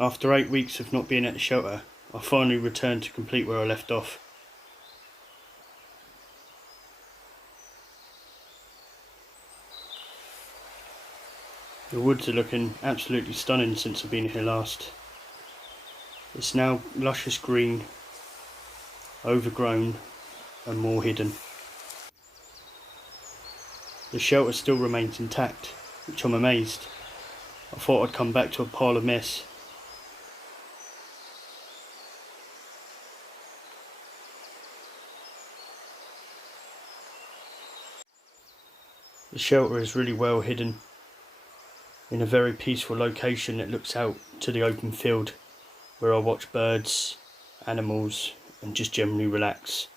After 8 weeks of not being at the shelter, I finally returned to complete where I left off. The woods are looking absolutely stunning since I've been here last. It's now luscious green, overgrown and more hidden. The shelter still remains intact, which I'm amazed. I thought I'd come back to a pile of mess. The shelter is really well hidden in a very peaceful location that looks out to the open field, where I watch birds, animals and just generally relax.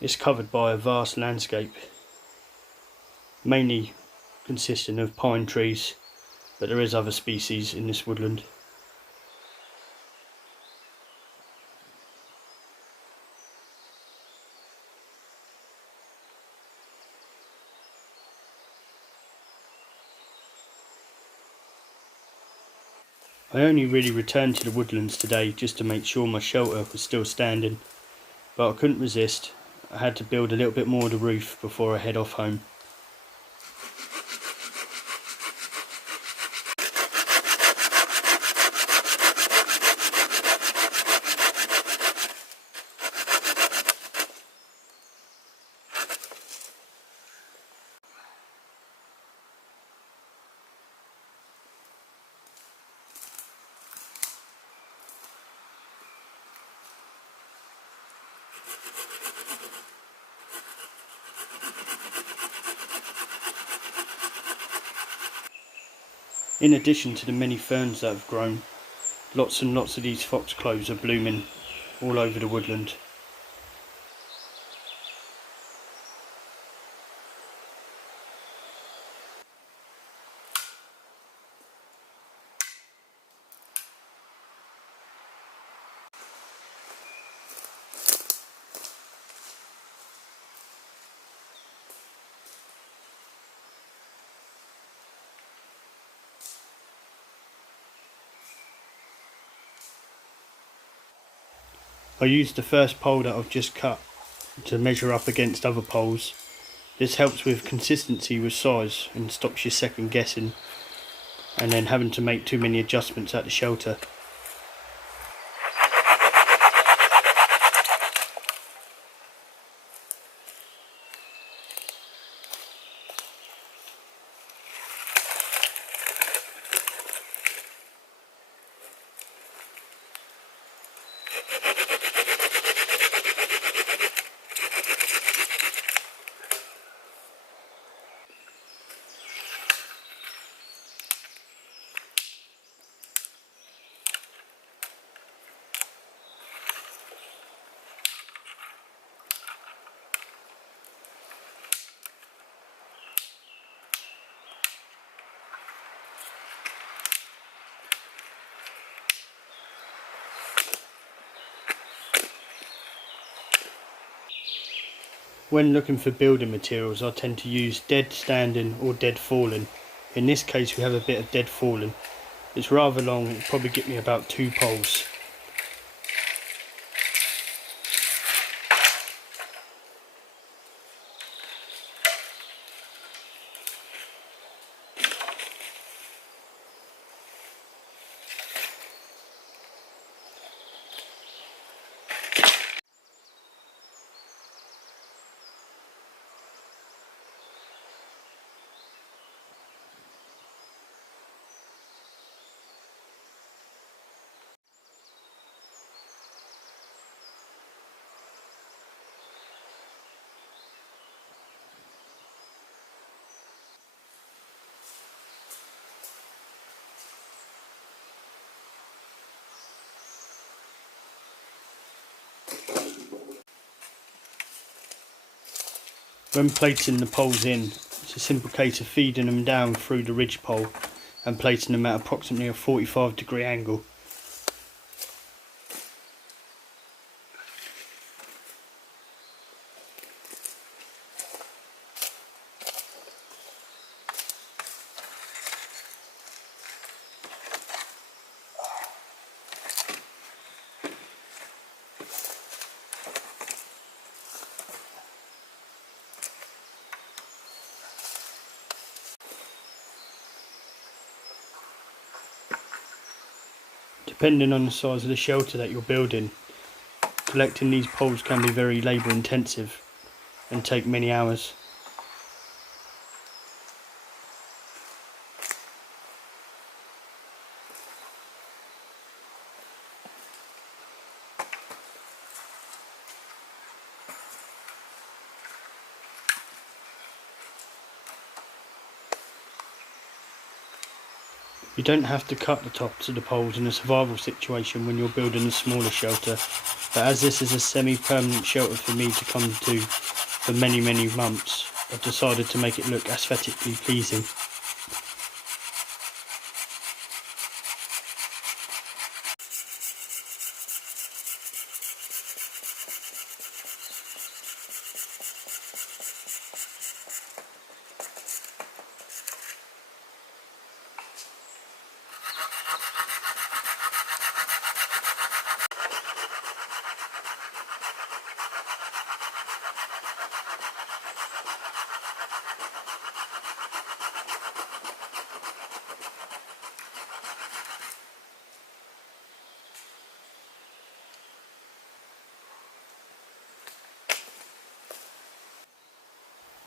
It's covered by a vast landscape, mainly consisting of pine trees, but there is other species in this woodland. I only really returned to the woodlands today just to make sure my shelter was still standing, but I couldn't resist. I had to build a little bit more of the roof before I head off home. In addition to the many ferns that have grown, lots and lots of these foxgloves are blooming all over the woodland. I used the first pole that I've just cut to measure up against other poles. This helps with consistency with size and stops you second guessing and then having to make too many adjustments at the shelter. When looking for building materials, I tend to use dead standing or dead falling. In this case we have a bit of dead falling. It's rather long, it'll probably get me about 2 poles. When plating the poles in, it's a simple case of feeding them down through the ridge pole and plating them at approximately a 45-degree angle. Depending on the size of the shelter that you're building, collecting these poles can be very labour intensive and take many hours. You don't have to cut the tops of the poles in a survival situation when you're building a smaller shelter, but as this is a semi-permanent shelter for me to come to for many months, I've decided to make it look aesthetically pleasing.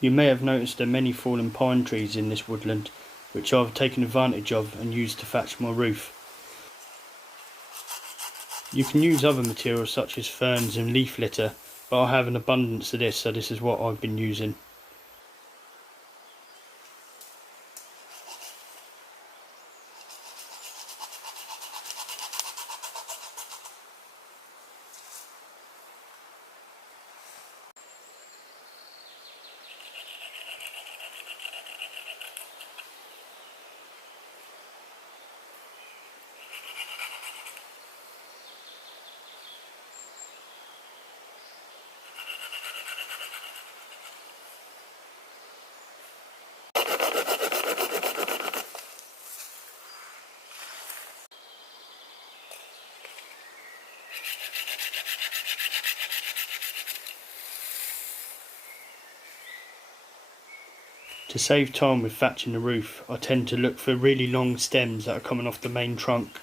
You may have noticed the many fallen pine trees in this woodland, which I've taken advantage of and used to thatch my roof. You can use other materials such as ferns and leaf litter, but I have an abundance of this, so this is what I've been using. To save time with thatching the roof, I tend to look for really long stems that are coming off the main trunk.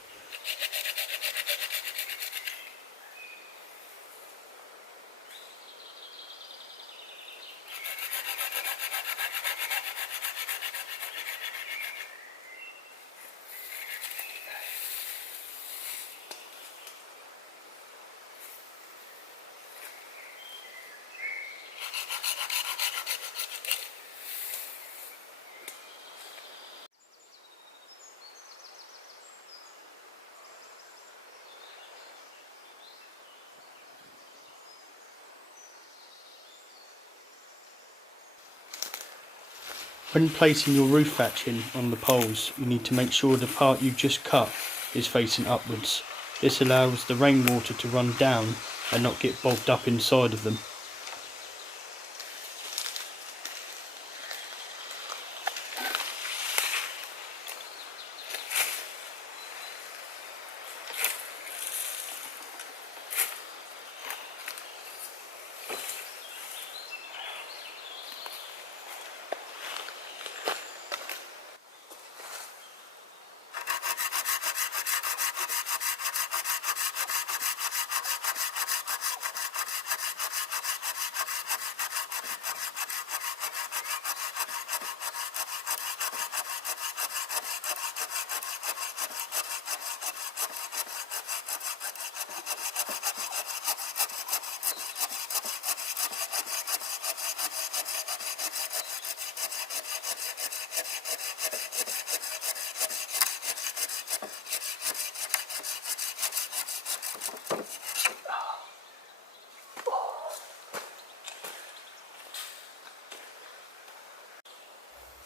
When placing your roof thatching on the poles, you need to make sure the part you've just cut is facing upwards. This allows the rainwater to run down and not get bogged up inside of them.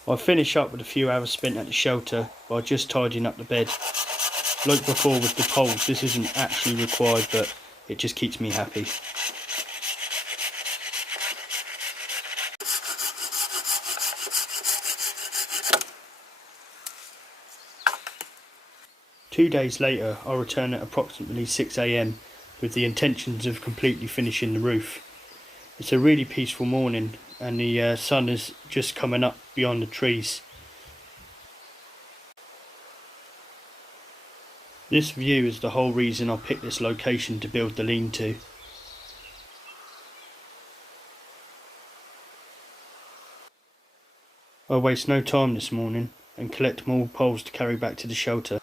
I finish up with a few hours spent at the shelter by just tidying up the bed. Like before with the poles, this isn't actually required, but it just keeps me happy. Two days later, I return at approximately 6 AM with the intentions of completely finishing the roof. It's a really peaceful morning and the sun is just coming up beyond the trees. This view is the whole reason I picked this location to build the lean-to. I waste no time this morning and collect more poles to carry back to the shelter.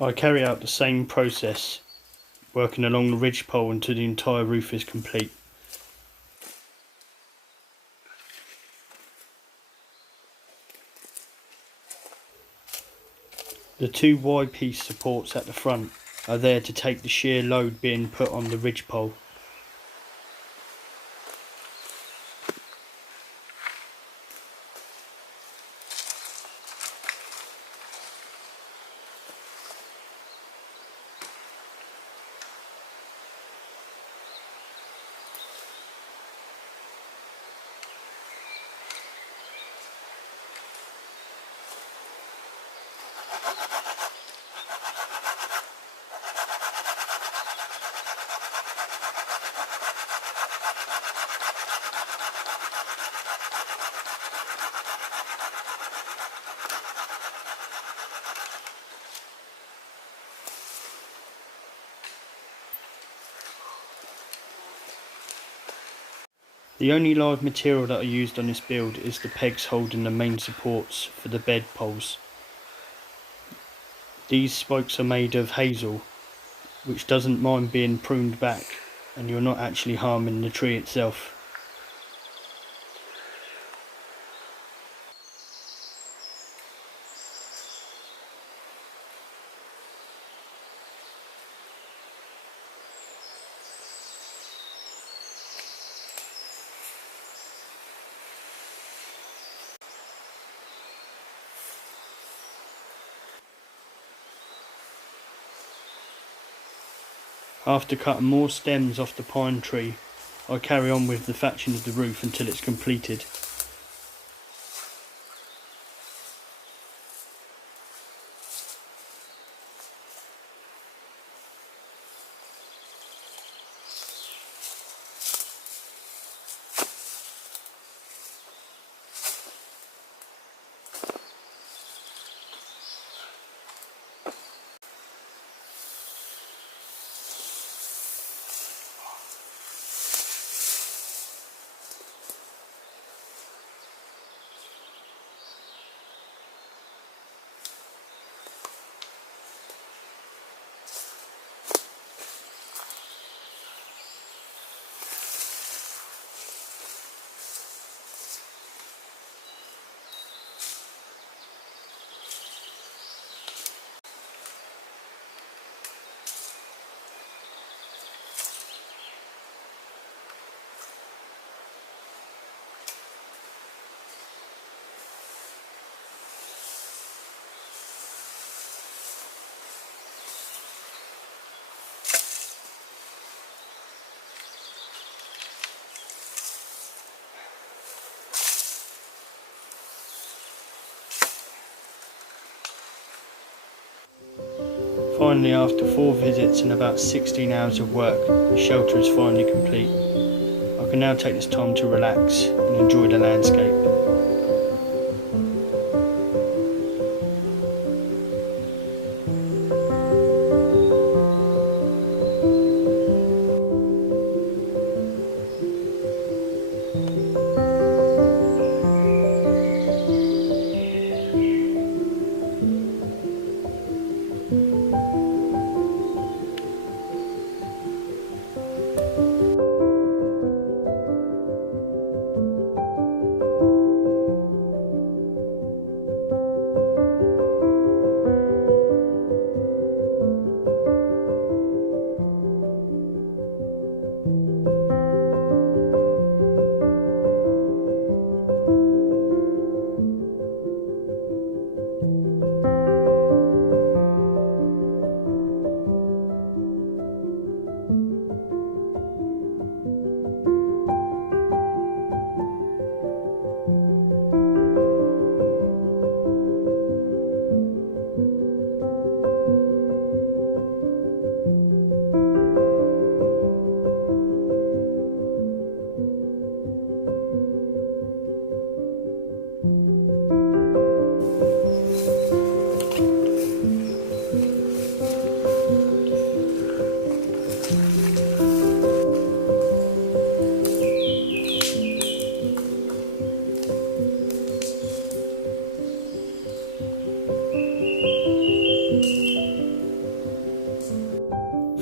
I carry out the same process, working along the ridge pole until the entire roof is complete. The two Y-piece supports at the front are there to take the shear load being put on the ridge pole. The only live material that I used on this build is the pegs holding the main supports for the bed poles. These spokes are made of hazel, which doesn't mind being pruned back, and you're not actually harming the tree itself. After cutting more stems off the pine tree, I carry on with the thatching of the roof until it's completed. Finally, after 4 visits and about 16 hours of work, the shelter is finally complete. I can now take this time to relax and enjoy the landscape.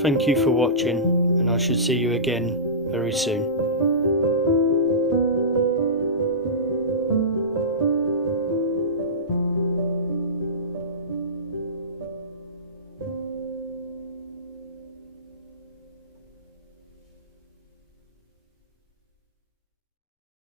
Thank you for watching, and I shall see you again very soon.